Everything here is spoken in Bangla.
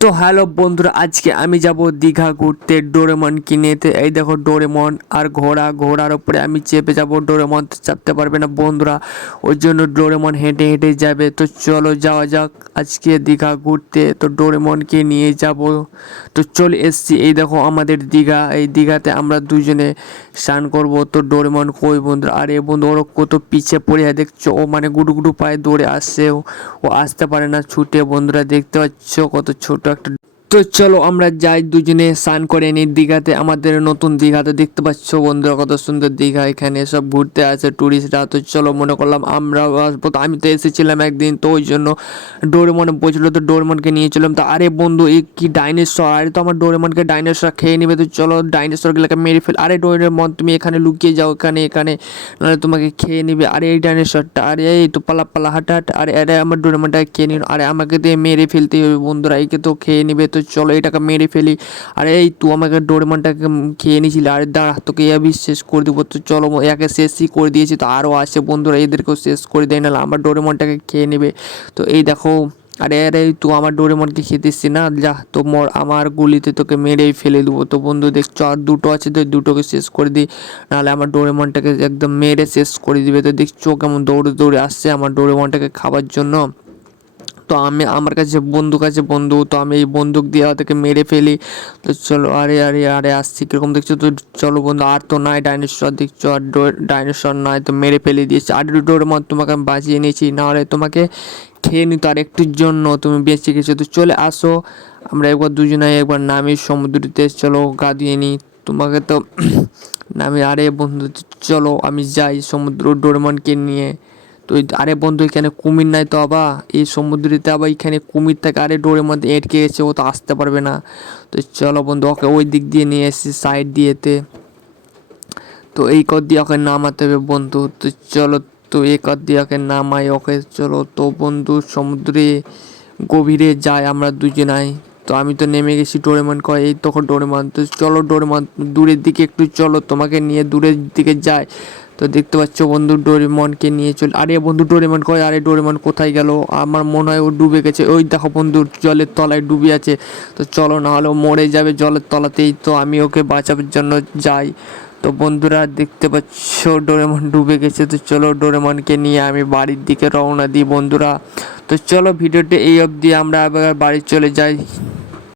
তো হ্যালো বন্ধুরা, আজকে আমি যাব দীঘা ঘুরতে ডোরেমন কিনেতে। এই দেখো ডোরেমন আর ঘোড়া, ঘোড়ার উপরে আমি চেপে যাব। ডোরেমন তো চাপতে পারবে না বন্ধুরা, ওই জন্য ডোরেমন হেঁটে হেঁটে যাবে। তো চলো যাওয়া যাক আজকে দীঘা ঘুরতে। তো ডোরেমনকে নিয়ে যাব। তো চলে এসছি, এই দেখো আমাদের দীঘা। এই দীঘাতে আমরা দুজনে স্নান করব। তো ডোরেমন কই বন্ধুরা? আরে বন্ধু, ওর কত পিছে পড়ে যায় দেখছ? ও মানে গুডু গুডু পায়ে দৌড়ে আসছে। ও আসতে পারে না ছুটে বন্ধুরা, দেখতে পাচ্ছ কত ছোট একটা তো চলো আমরা যাই দুজনে স্নান করে নিই দীঘাতে। আমাদের নতুন দীঘাতে দেখতে পাচ্ছ বন্ধুরা কত সুন্দর দীঘা এখানে সব ঘুরতে আসে টুরিস্টরা তো চলো মনে করলাম আমরাও আসব। তো আমি তো এসেছিলাম একদিন, তো ওই জন্য ডোরেমনে বলছিল তো ডোরেমনকে নিয়েছিলাম তো আরে বন্ধু এই কি ডাইনোসর আরে তো আমার ডোরেমনকে ডাইনোসর খেয়ে নেবে। তো চলো ডাইনোসরগুলোকে মেরে ফেল আরে ডোরেমন, তুমি এখানে লুকিয়ে যাও এখানে এখানে। নাহলে তোমাকে খেয়ে নেবে। আরে এই ডাইনোসরটা আরে এই তো পালা পালা, হাট হাট। আরে আরে আমার ডোরেমনটাকে খেয়ে নিন আরে আমাকে দিয়ে মেরে ফেলতে হবে বন্ধুরা, একে তো খেয়ে নেবে। তো চলো এটাকে মেরে ফেলি। আরে এই তুই আমাকে ডোরেমনটাকে খেয়ে নিয়েছিলি। আরে দাঁড়া, তোকে আমি শেষ করে দেবো। তো চলো, একে শেষই করে দিয়েছি। তো আরও আসে বন্ধুরা, এদেরকেও শেষ করে দেয়। নাহলে আমার ডোরেমনটাকে খেয়ে নেবে। তো এই দেখো, আরে আরে তুই আমার ডোরেমনকে খেতেছি না? যা, তো মোর, আমার গুলিতে তোকে মেরেই ফেলে দেবো। তো বন্ধু, দেখছ, আর দুটো আছে তো, দুটোকে শেষ করে দিই। নাহলে আমার ডোরেমনটাকে একদম মেরে শেষ করে দিবে। তো দেখছ কেমন দৌড়ে দৌড়ে আসছে আমার ডোরেমনটাকে খাবার জন্য। তো আমি, আমার কাছে বন্দুক আছে, বন্ধু, তো আমি এই বন্দুক দিয়ে ওদেরকে মেরে ফেলি। তো চলো, আরে আরে আরে, আসছি, কীরকম দেখছ তো? চলো বন্ধু, আর তো নাই ডাইনোসর দেখছ, আর ডাইনোসর নাই, তো মেরে ফেলে দিয়েছি। আর দুটোর মত তোমাকে আমি বাঁচিয়ে নিয়েছি নাহলে তোমাকে খেয়ে নিত আর একটুর জন্য, তুমি বেঁচে গেছো। তো চলে আসো, আমরা একবার দুজনে একবার নামি সমুদ্রতে, চলো গা দিয়ে নিই। তোমাকে তো নামি, আরে বন্ধু, চলো, আমি যাই সমুদ্র ডোরমনকে নিয়ে। তো আরে বন্ধু, এখানে কুমির নাই তো আবার এই সমুদ্রেতে আবার এখানে কুমির থাকে, আরে ডোরের মধ্যে এটকে গেছে, ও তো আসতে পারবে না। তো চলো বন্ধু, ওকে ওই দিক দিয়ে নিয়ে এসেছি সাইড দিয়েতে। তো এই কর দিয়ে ওকে নামাতে হবে বন্ধু, তো চলো, তো এই কর দিয়ে ওকে নামাই ওকে, চলো। তো বন্ধু, সমুদ্রে গভীরে যাই আমরা দুজনাই। তো আমি তো নেমে গেছি ডোরেমন কয়, এই তখন ডোরেমন তো চলো ডোরেমন দূরের দিকে একটু চলো, তোমাকে নিয়ে দূরের দিকে যাই। তো দেখতে পাচ্ছ বন্ধু ডোরেমনকে নিয়ে চল আরে বন্ধু ডোরেমন কয় আরে ডোরেমন কোথায় গেল? আমার মনে হয় ও ডুবে গেছে। ওই দেখো বন্ধু, জলের তলায় ডুবে আছে। তো চলো না হলে মরে যাবে জলের তলাতেই। তো আমি ওকে বাঁচাবার জন্য যাই। তো বন্ধুরা দেখতে পাচ্ছ ডোরেমন ডুবে গেছে। তো চলো ডোরেমনকে নিয়ে আমি বাড়ির দিকে রওনা দিই বন্ধুরা। তো চলো ভিডিওটি এই অবধি। আমরা আবার বাড়ি চলে যাই।